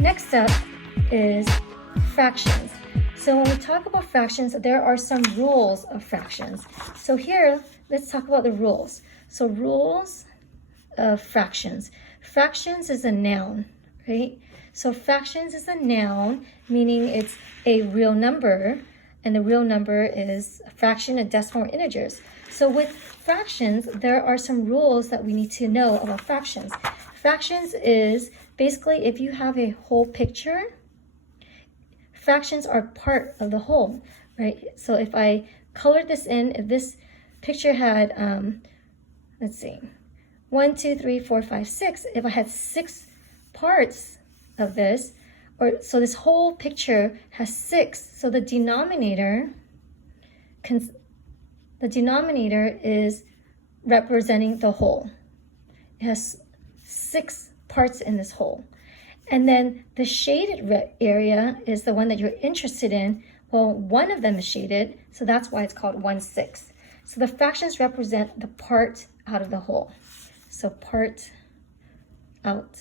Next up is fractions. So when we talk about fractions, there are some rules of fractions. So here, let's talk about the rules. So rules of fractions. Fractions is a noun, right? So fractions is a noun, meaning it's a real number, and the real number is a fraction of decimal or integers. So with fractions, there are some rules that we need to know about fractions. Fractions is basically if you have a whole picture, fractions are part of the whole, right? So if I colored this in, if this picture had, let's see, 1, 2, 3, 4, 5, 6, if I had 6 parts of this, so this whole picture has 6, so the denominator is representing the whole. It has 6 parts in this whole. And then the shaded area is the one that you're interested in. Well, one of them is shaded, so that's why it's called 1/6. So the fractions represent the part out of the whole. So part out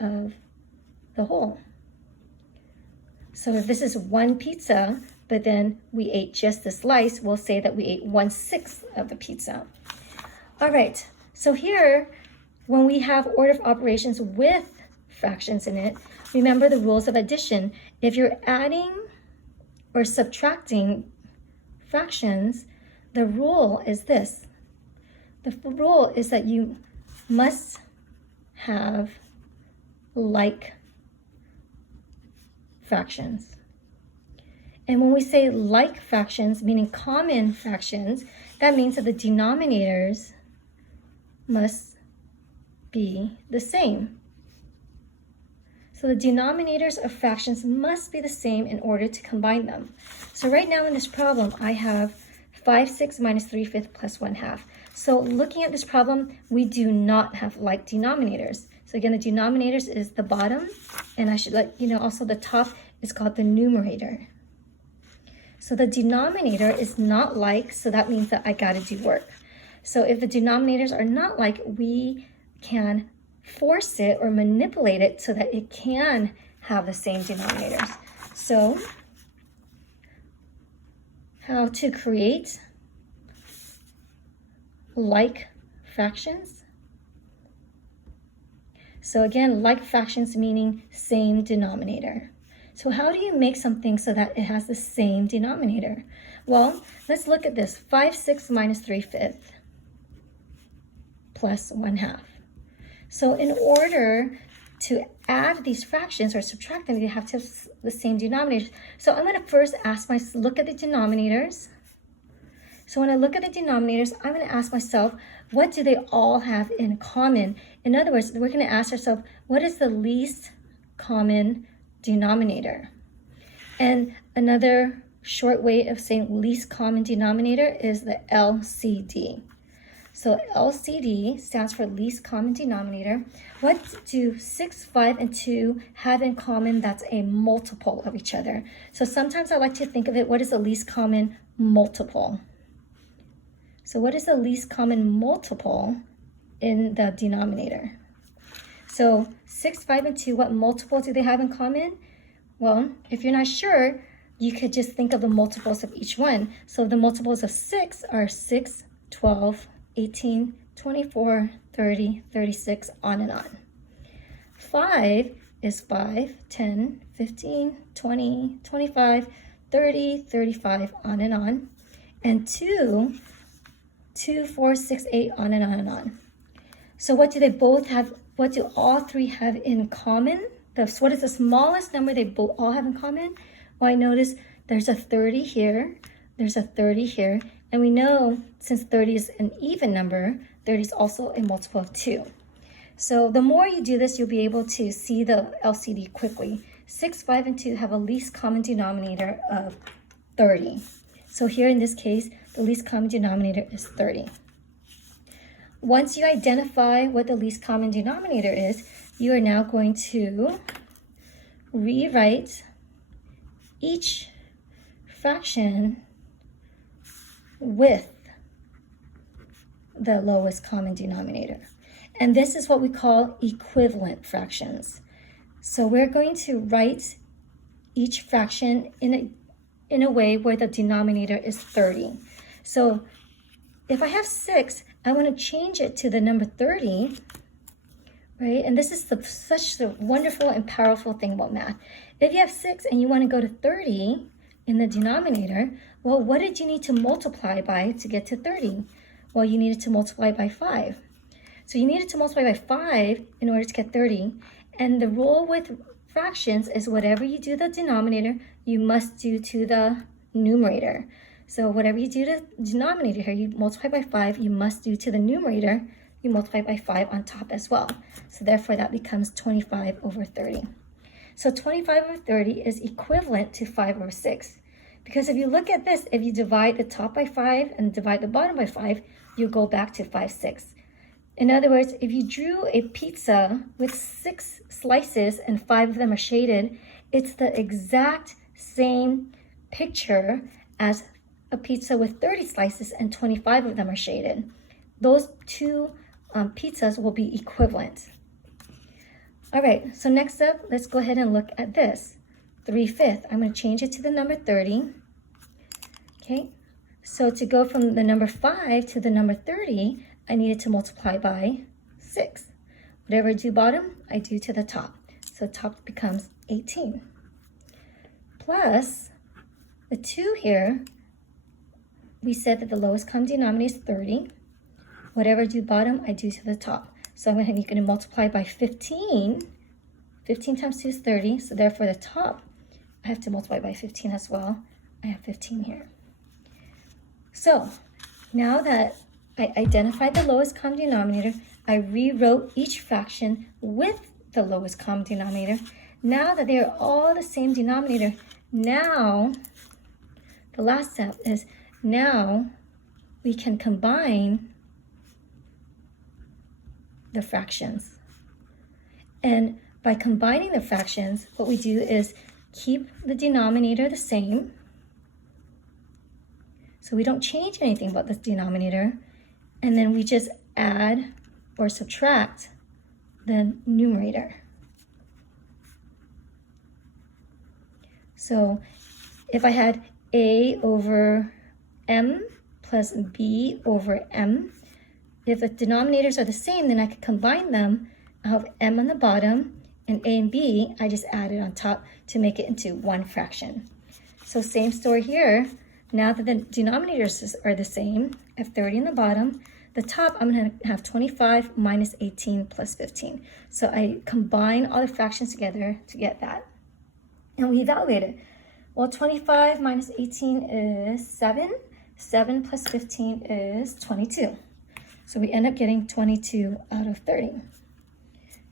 of the whole. So if this is one pizza, but then we ate just the slice, we'll say that we ate 1/6 of the pizza. All right, so here, when we have order of operations with fractions in it, remember the rules of addition. If you're adding or subtracting fractions, the rule is this. The rule is that you must have like fractions. And when we say like fractions, meaning common fractions, that means that the denominators must be the same. So the denominators of fractions must be the same in order to combine them. So right now in this problem, I have 5/6 minus 3/5 plus 1/2. So looking at this problem, we do not have like denominators. So again, the denominators is the bottom, and I should let you know also the top is called the numerator. So the denominator is not like, so that means that I gotta do work. So if the denominators are not like, we can force it or manipulate it so that it can have the same denominators. So how to create like fractions. So again, like fractions meaning same denominator. So how do you make something so that it has the same denominator? Well, let's look at this. 5/6 minus 3/5 plus 1/2. So in order to add these fractions or subtract them, you have to have the same denominators. So I'm going to first look at the denominators. So when I look at the denominators, I'm going to ask myself, what do they all have in common? In other words, we're going to ask ourselves, what is the least common denominator? And another short way of saying least common denominator is the LCD. So LCD stands for least common denominator. What do 6, 5, and 2 have in common that's a multiple of each other? So sometimes I like to think of it, what is the least common multiple? So what is the least common multiple in the denominator? So 6, 5, and 2, what multiple do they have in common? Well, if you're not sure, you could just think of the multiples of each one. So the multiples of 6 are 6, 12, 18, 24, 30, 36, on and on. 5 is 5, 10, 15, 20, 25, 30, 35, on and on. And 2, 4, 6, 8, on and on and on. So what do they both have? What do all three have in common? So what is the smallest number they both all have in common? Well, I notice there's a 30 here, there's a 30 here, and we know since 30 is an even number, 30 is also a multiple of 2. So the more you do this, you'll be able to see the LCD quickly. 6, 5, and 2 have a least common denominator of 30. So here in this case, the least common denominator is 30. Once you identify what the least common denominator is, you are now going to rewrite each fraction with the lowest common denominator. And this is what we call equivalent fractions. So we're going to write each fraction in a way where the denominator is 30. So if I have 6, I want to change it to the number 30, right? And this is such a wonderful and powerful thing about math. If you have 6 and you want to go to 30 in the denominator, well, what did you need to multiply by to get to 30? Well, you needed to multiply by 5. So you needed to multiply by 5 in order to get 30. And the rule with fractions is whatever you do to the denominator, you must do to the numerator. So whatever you do to the denominator here, you multiply by 5, you must do to the numerator, you multiply by 5 on top as well. So therefore that becomes 25 over 30. So 25 over 30 is equivalent to 5 over 6. Because if you look at this, if you divide the top by 5 and divide the bottom by 5, you go back to 5, 6. In other words, if you drew a pizza with 6 slices and 5 of them are shaded, it's the exact same picture as a pizza with 30 slices and 25 of them are shaded. Those two pizzas will be equivalent. All right, so next up, let's go ahead and look at this. 3/5. I'm going to change it to the number 30. Okay, so to go from the number 5 to the number 30, I needed to multiply by 6. Whatever I do bottom, I do to the top. So top becomes 18. Plus the 2 here, we said that the lowest common denominator is 30. Whatever I do bottom, I do to the top. So I'm going to multiply by 15. 15 times 2 is 30. So therefore the top, I have to multiply by 15 as well. I have 15 here. So now that I identified the lowest common denominator, I rewrote each fraction with the lowest common denominator. Now that they are all the same denominator, now the last step is now we can combine the fractions. And by combining the fractions, what we do is keep the denominator the same. So we don't change anything about the denominator. And then we just add or subtract the numerator. So if I had a over m plus b over m, if the denominators are the same, then I could combine them. I'll have m on the bottom, and a and b, I just add it on top to make it into one fraction. So same story here. Now that the denominators are the same, I have 30 in the bottom. The top, I'm going to have 25 minus 18 plus 15. So I combine all the fractions together to get that. And we evaluate it. Well, 25 minus 18 is 7. 7 plus 15 is 22. So we end up getting 22 out of 30.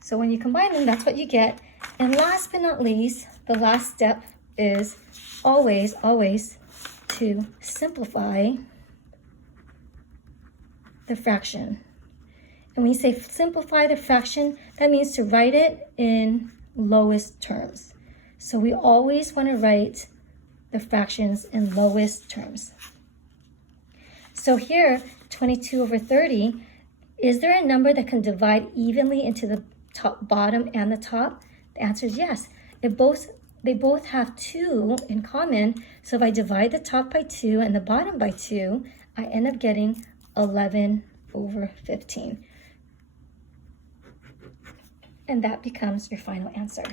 So when you combine them, that's what you get. And last but not least, the last step is always to simplify the fraction. And when you say simplify the fraction, that means to write it in lowest terms. So we always want to write the fractions in lowest terms. So here, 22 over 30, is there a number that can divide evenly into the top, bottom, and the top? The answer is yes. They both have 2 in common. So if I divide the top by 2 and the bottom by 2, I end up getting 11 over 15. And that becomes your final answer.